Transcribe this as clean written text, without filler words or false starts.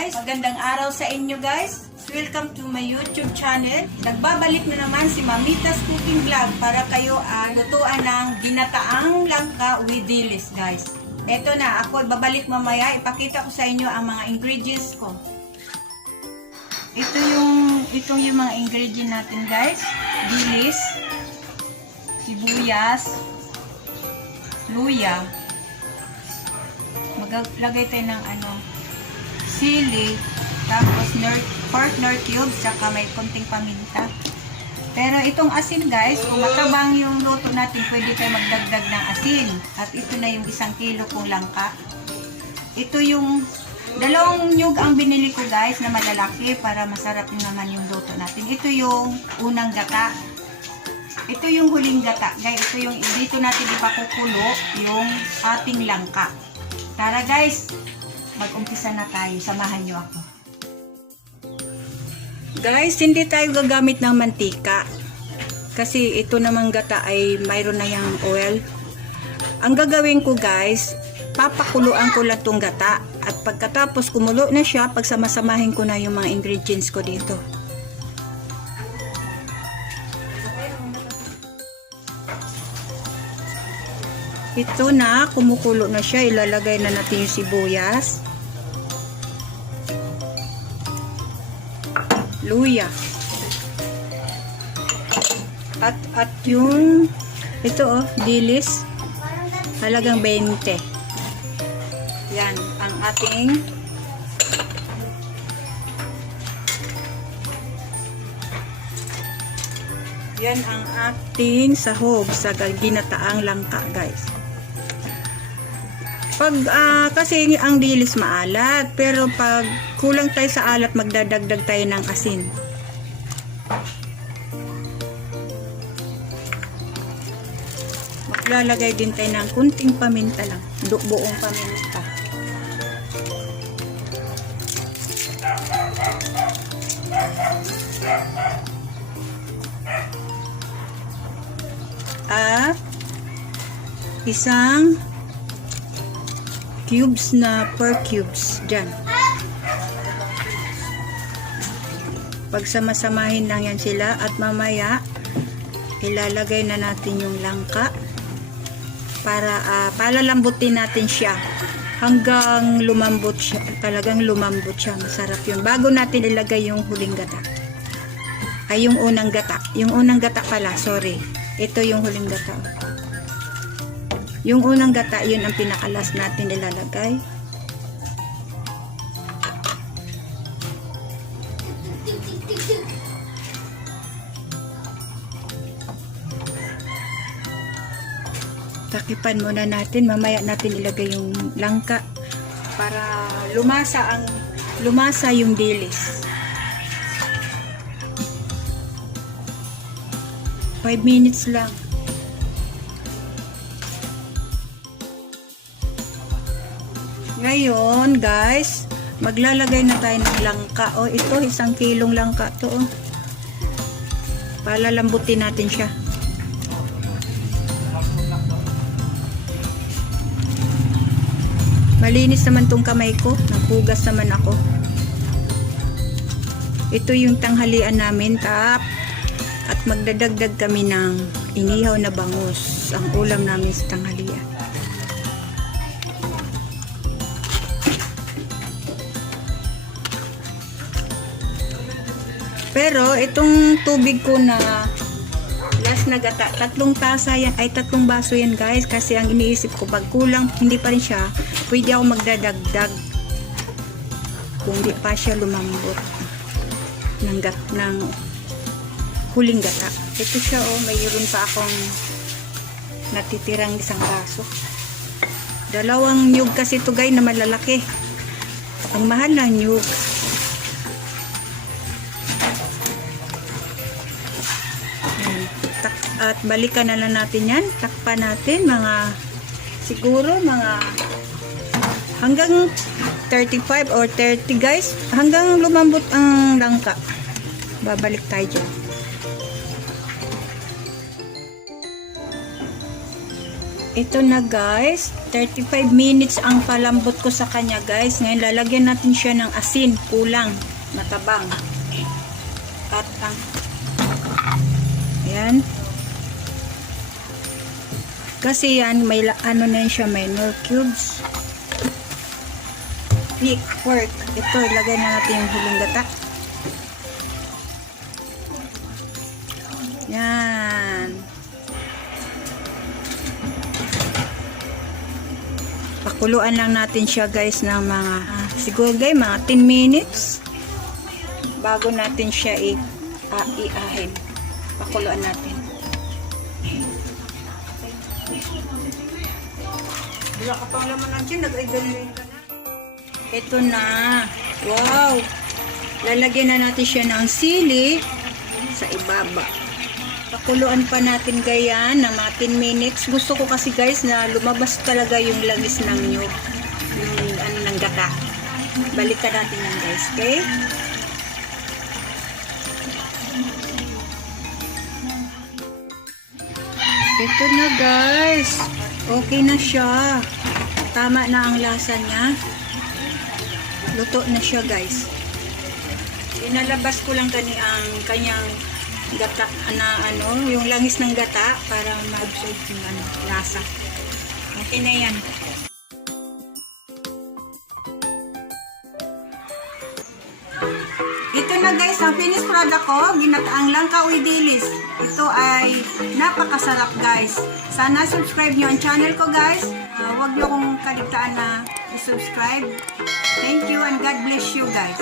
guys, magandang araw sa inyo guys. Welcome to my YouTube channel. Nagbabalik na naman si Mamita's Cooking Vlog para kayo lutuan ng ginataang langka with dilis guys. Eto na, ako babalik mamaya. Ipakita ko sa inyo ang mga ingredients ko. Itong yung mga ingredients natin guys. Dilis, sibuyas, luya. Maglagay tayo ng sili, tapos pork nor cubes, saka may konting paminta. Pero itong asin guys, kung matabang yung luto natin, pwede tayo magdagdag ng asin. At ito na yung 1 kilo kong langka. Ito yung 2 nyug ang binili ko guys na malalaki para masarap naman yung luto natin. Ito yung unang gata. Ito yung huling gata guys. Ito yung dito natin ipakukulo yung ating langka. Tara guys, mag-umpisa na tayo. Samahan nyo ako. Guys, hindi tayo gagamit ng mantika. Kasi ito namang gata ay mayroon na yung oil. Ang gagawin ko guys, papakuluan ko lang itong gata. At pagkatapos kumulo na siya, pagsamasamahin ko na yung mga ingredients ko dito. Ito na, kumukulo na siya. Ilalagay na natin yung sibuyas, luya, at yung ito dilis, halagang 20. Yan ang ating sahog sa ginataang langka guys. Kasi ang dilis maalat, pero pag kulang tayo sa alat, magdadagdag tayo ng asin. Maglalagay din tayo ng kunting paminta lang, buong paminta. At isang cubes na pork cubes dyan. Pagsamasamahin lang yan sila at mamaya ilalagay na natin yung langka para palalambutin natin siya hanggang lumambot siya. Talagang lumambot siya. Masarap yun. Bago natin ilagay yung huling gata. Ay, yung unang gata. Yung unang gata pala. Sorry. Ito yung huling gata. Yung unang gata, yun ang pinakalas natin ilalagay. Takipan muna natin, mamaya natin ilagay yung langka para lumasa yung dilis. 5 minutes lang. Ngayon guys, maglalagay na tayo ng langka. Ito 1 kilong langka to. Palalambutin natin siya. Malinis naman tong kamay ko. Napugas naman ako. Ito yung tanghalian namin, at magdadagdag kami ng inihaw na bangus. Ang ulam namin sa tanghalian. Pero itong tubig ko na last na gata, 3 tasa yan, ay 3 baso yan guys, kasi ang iniisip ko pag kulang, hindi pa rin siya, pwede ako magdadagdag kung di pa siya lumambot ng huling gata. Ito siya mayroon pa akong natitirang 1 baso. 2 nyug kasi ito guys na malalaki. Ang mahal ng nyug. At balikan na lang natin yan. Takpan natin siguro hanggang 35 or 30 guys. Hanggang lumambot ang langka. Babalik tayo dyan. Ito na guys, 35 minutes ang palambot ko sa kanya guys. Ngayon lalagyan natin siya ng asin, kulang, matabang. Katang. Ayan. Kasi yan, may ano na siya, may nor cubes. Pick, pork. Ito, ilagay na natin yung hulong gata. Yan. Pakuluan lang natin siya guys ng mga siguro guys mga 10 minutes bago natin siya iahin. Pakuluan natin. Wala ka pang laman natin, nag-idolin ka na. Ito na. Wow! Lalagyan na natin siya ng sili sa ibaba. Pakuluan pa natin gayan ng mga 10 minutes. Gusto ko kasi guys na lumabas talaga yung langis ng nyug. Yung ano ng gata. Balikan natin yan guys. Okay? Ito na guys. Okay na siya. Tama na ang lasa niya. Luto na siya guys. Inalabas ko lang ang kanyang gata na ano, yung langis ng gata para ma-absorb yung ano, lasa. Okay na yan. Ito na guys, ang finished product ko, ginataang langka with dilis. Ito ay napakasarap guys. Sana subscribe nyo ang channel ko guys. Huwag nyo kong kaligtaan na i-subscribe. Thank you and God bless you guys.